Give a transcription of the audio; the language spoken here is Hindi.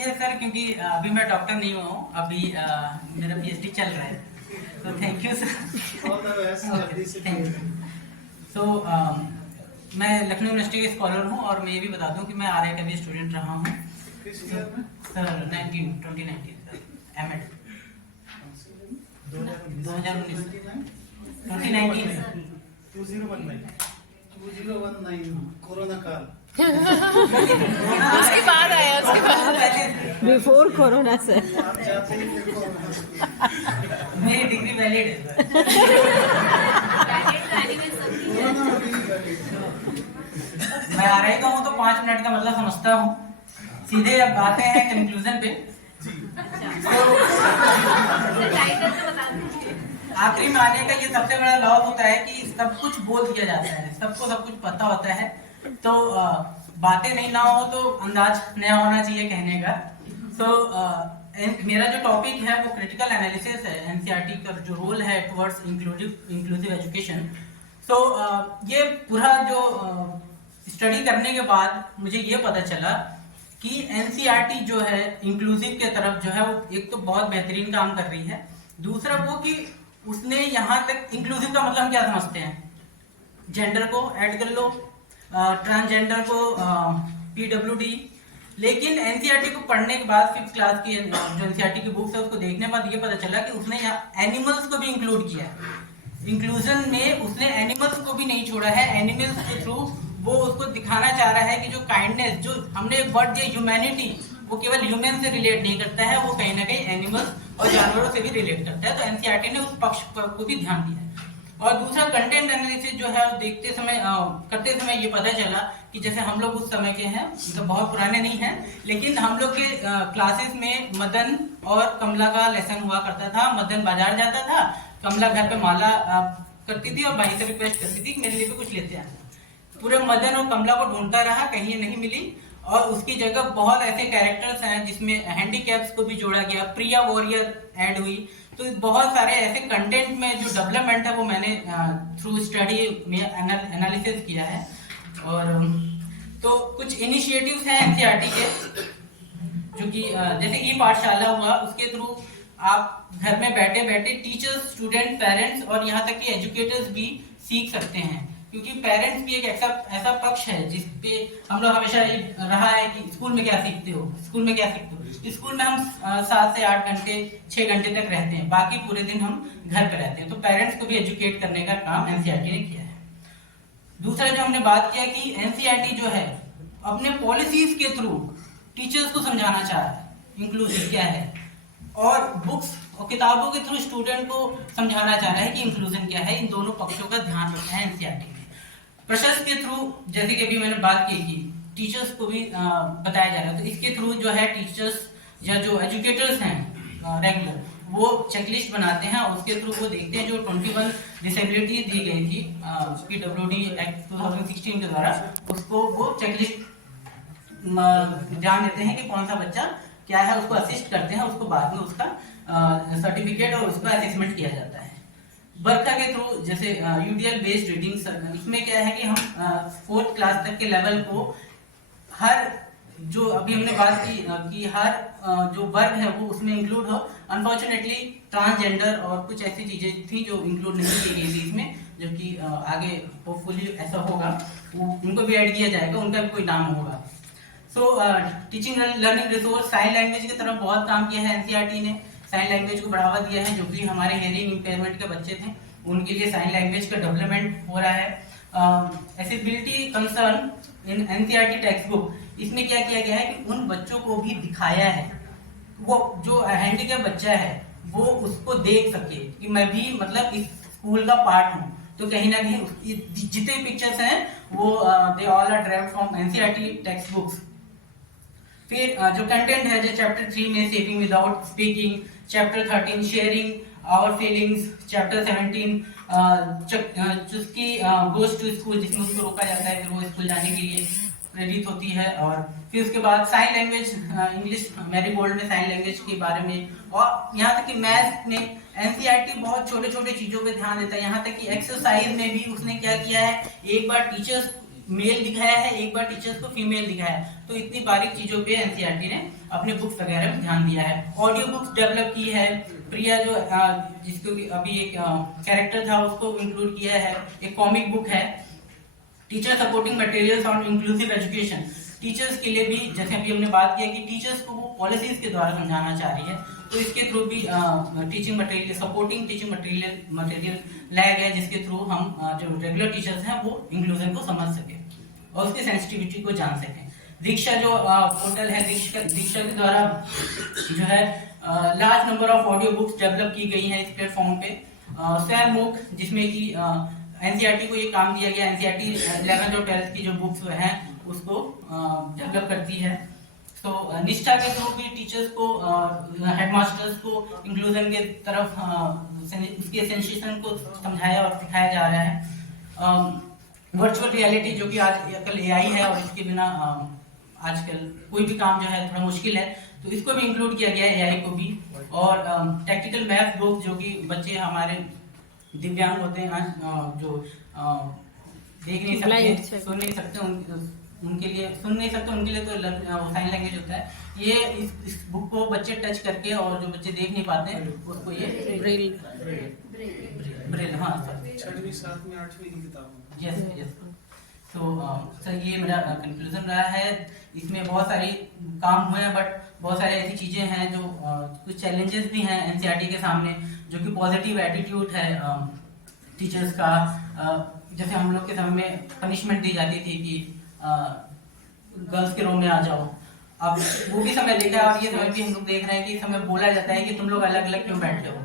है सर, क्योंकि अभी मैं डॉक्टर नहीं हुआ हूँ, अभी मेरा पीएचडी चल रहा है, तो thank you sir. Thank you. तो मैं लखनऊ यूनिवर्सिटी का स्कॉलर हूँ और मैं ये भी बता दूँ कि मैं आरआई का भी स्टूडेंट रहा हूँ सर। 2019 सर, एमएड 2019 2019 कोरोना काल। उसके बाद आया, उसके बाद बिफोर कोरोना सर। मेरी डिग्री वैलिड है मैं आरआई का हूँ तो 5 मिनट का मतलब समझता हूँ। सीधे अब आते हैं कंक्लूजन पे। आखिरी में आने का ये सबसे बड़ा लॉस होता है कि सब कुछ बोल दिया जाता है, सबको सब कुछ पता होता है, तो बातें नहीं ना हो तो अंदाज नया होना चाहिए कहने का। तो मेरा जो टॉपिक है वो क्रिटिकल एनालिसिस है, एनसीईआरटी का जो रोल है टुवर्ड्स इंक्लूसिव एजुकेशन। तो ये पूरा जो स्टडी करने के बाद मुझे ये पता चला कि एनसीईआरटी जो है इंक्लूसिव के तरफ जो है वो एक तो बहुत बेहतरीन काम कर रही है, दूसरा वो कि उसने यहाँ तक इंक्लूसिव का मतलब हम क्या समझते हैं, जेंडर को ऐड कर लो, ट्रांसजेंडर को पीडब्ल्यूडी। लेकिन एनसीईआरटी को पढ़ने के बाद 5th क्लास की जो एनसीईआरटी की बुक्स है उसको देखने के बाद ये पता चला कि उसने यहाँ एनिमल्स को भी इंक्लूड किया है। इंक्लूजन में उसने एनिमल्स को भी नहीं छोड़ा है। एनिमल्स के थ्रू वो उसको दिखाना चाह रहा है कि जो काइंडनेस, जो हमने एक वर्ड दिया ह्यूमैनिटी, वो केवल ह्यूमन से रिलेट नहीं करता है, वो कहीं ना कहीं एनिमल्स और जानवरों से भी रिलेट करता है। तो एनसीईआरटी ने उस पक्ष पर को भी ध्यान दिया है। और दूसरा कंटेंट एनालिसिस जो है देखते समय करते समय ये पता चला कि जैसे हम लोग उस समय के हैं, तो बहुत पुराने नहीं हैं, लेकिन हम लोग के क्लासेस में मदन और कमला का लेसन हुआ करता था। मदन बाजार जाता था, कमला घर पे माला करती थी और भाई से रिक्वेस्ट करती थी कि मेरे लिए भी कुछ लेते आना। पूरे मदन और कमला को ढूंढता रहा, कहीं नहीं मिली, और उसकी जगह बहुत ऐसे कैरेक्टर्स हैं जिसमें हैंडीकैप्स को भी जोड़ा गया, प्रिया वॉरियर ऐड हुई। तो बहुत सारे ऐसे कंटेंट में जो डेवलपमेंट है वो मैंने थ्रू स्टडी में एनालिसिस किया है। और तो कुछ इनिशिएटिव्स हैं एनसीईआरटी के, जो कि जैसे ई पाठशाला हुआ, उसके थ्रू आप घर में बैठे बैठे टीचर्स, स्टूडेंट, पेरेंट्स और यहाँ तक कि एजुकेटर्स भी सीख सकते हैं। क्योंकि पेरेंट्स भी एक ऐसा पक्ष है जिसपे हम लोग हमेशा रहा है कि स्कूल में क्या सीखते हो, स्कूल में क्या सीखते हो। स्कूल में हम 7 से 8 घंटे 6 घंटे तक रहते हैं, बाकी पूरे दिन हम घर पे रहते हैं। तो पेरेंट्स को भी एजुकेट करने का काम एनसीईआरटी ने किया है। दूसरा जो हमने बात किया कि एनसीईआरटी जो है अपने पॉलिसीज के थ्रू टीचर्स को समझाना चाह रहा है इंक्लूसिव क्या है, और बुक्स और किताबों के थ्रू स्टूडेंट को समझाना चाह रहा है कि इंक्लूजन क्या है। इन दोनों पक्षों का ध्यान रखना है एनसीईआरटी में। प्रशस्त के थ्रू जैसे कि अभी मैंने बात की कि टीचर्स को भी बताया जा रहा है, तो इसके थ्रू जो है टीचर्स या जो एजुकेटर्स हैं रेगुलर, वो चेकलिस्ट बनाते हैं और उसके थ्रू वो देखते हैं जो 21 डिसेबिलिटी दी गई थी पीडब्ल्यूडी एक्ट 2016 के द्वारा, उसको वो चेकलिस्ट ध्यान देते हैं कि कौन सा बच्चा क्या है, उसको असिस्ट करते हैं, उसको बाद में उसका सर्टिफिकेट और उसका असेसमेंट किया जाता है। बरका के थ्रू जैसे यूडीएल बेस्ड रीडिंग, इसमें क्या है कि हम 4th क्लास तक के लेवल को हर जो अभी हमने बात की कि हर जो वर्ग है वो उसमें इंक्लूड हो। अनफॉर्चुनेटली ट्रांसजेंडर और कुछ ऐसी चीजें थी जो इंक्लूड नहीं की गई थी इसमें, जो कि आगे होपफुली ऐसा होगा, उनको भी ऐड किया जाएगा, उनका भी कोई नाम होगा। So teaching learning resource, sign language की तरफ बहुत काम किया है एनसीईआरटी ने। साइन लैंग्वेज को बढ़ावा दिया है, जो भी हमारे हियरिंग इम्पेयरमेंट के बच्चे थे उनके लिए साइन लैंग्वेज का डेवलपमेंट हो रहा है। Accessibility concern in NCERT text book, इसमें क्या किया गया है कि उन बच्चों को भी दिखाया है, वो जो हैंडीकैप बच्चा है वो उसको देख सके कि मैं भी मतलब इस स्कूल का पार्ट हूँ। तो कहीं ना कहीं जितने पिक्चर्स हैं वो they all are derived from NCERT text books. फिर जो कंटेंट है, जो चैप्टर 3 में saving without speaking, chapter 13 sharing our feelings, chapter 17 Chuskit goes to school, जिसमें उसको रोका जाता है फिर वो स्कूल जाने के लिए प्रेरित होती है। और फिर उसके बाद साइन लैंग्वेज, इंग्लिश मैरीगोल्ड में साइन लैंग्वेज के बारे में, और यहाँ तक कि मैथ्स में एनसीईआरटी बहुत छोटे छोटे चीजों पे ध्यान देता है। यहाँ तक कि एक्सरसाइज में भी उसने क्या किया है, एक बार टीचर्स मेल दिखाया है, एक बार टीचर्स को फीमेल दिखाया है। तो इतनी बारीक चीजों पे एनसीईआरटी ने अपने बुक्स वगैरह में ध्यान दिया है। ऑडियो बुक्स डेवलप की है। प्रिया जो जिसको अभी एक कैरेक्टर था उसको इंक्लूड किया है। एक कॉमिक बुक है, teacher supporting materials on inclusive education. Teachers के लिए भी, जैसे अभी हमने बात किया कि टीचर्स को वो पॉलिसीज के द्वारा समझाना चाह रही है, तो इसके थ्रू भी teaching material, supporting teaching material लाया गया, जिसके थ्रू हम जो रेगुलर टीचर्स हैं वो इंक्लूजन को समझ सके और उसकी सेंसिटिविटी को जान सकें। दीक्षा जो पोर्टल है, दीक्षा के द्वारा जो है large number of audio books develop की गई हैं इस प्लेटफॉर्म पे। स्वयं मूक, जिसमें कि एनसीईआरटी को ये काम दिया गया, एनसीईआरटी 11th और 12th की जो बुक्स हैं उसको डेवलप करती है। तो निष्ठा के थ्रू भी टीचर्स को, हेडमास्टर्स को इंक्लूजन के तरफ उसके सेंसेशन को समझाया और सिखाया जा रहा है। वर्चुअल रियलिटी जो कि आजकल एआई है और इसके बिना आजकल कोई भी काम जो है थोड़ा मुश्किल है, तो इसको भी इंक्लूड किया गया है, एआई को भी। और टेक्निकल मैथ बुक, जो कि बच्चे हमारे दिव्यांग होते हैं, जो देख नहीं सकते, सुन नहीं सकते, उनके लिए सुन नहीं सकते, उनके लिए तो साइन लैंग्वेज होता है। ये इस बुक को बच्चे टच करके, और जो बच्चे देख नहीं पाते हैं उसको ये ब्रेल, हाँ सर, 6वीं 7वीं 8वीं की किताब। Yes yes. तो सर ये मेरा कंक्लूजन रहा है। इसमें बहुत सारी काम हुए हैं, बट बहुत सारी ऐसी चीजें हैं जो कुछ चैलेंजेस भी हैं एनसीईआरटी के सामने, जो कि पॉजिटिव एटीट्यूड है टीचर्स का। जैसे हम लोग के समय में पनिशमेंट दी जाती थी कि गर्ल्स के रूम में आ जाओ, अब वो भी समय देखा है और ये समय भी हम लोग देख रहे हैं कि समय बोला जाता है कि तुम लोग अलग अलग क्यों बैठते हो।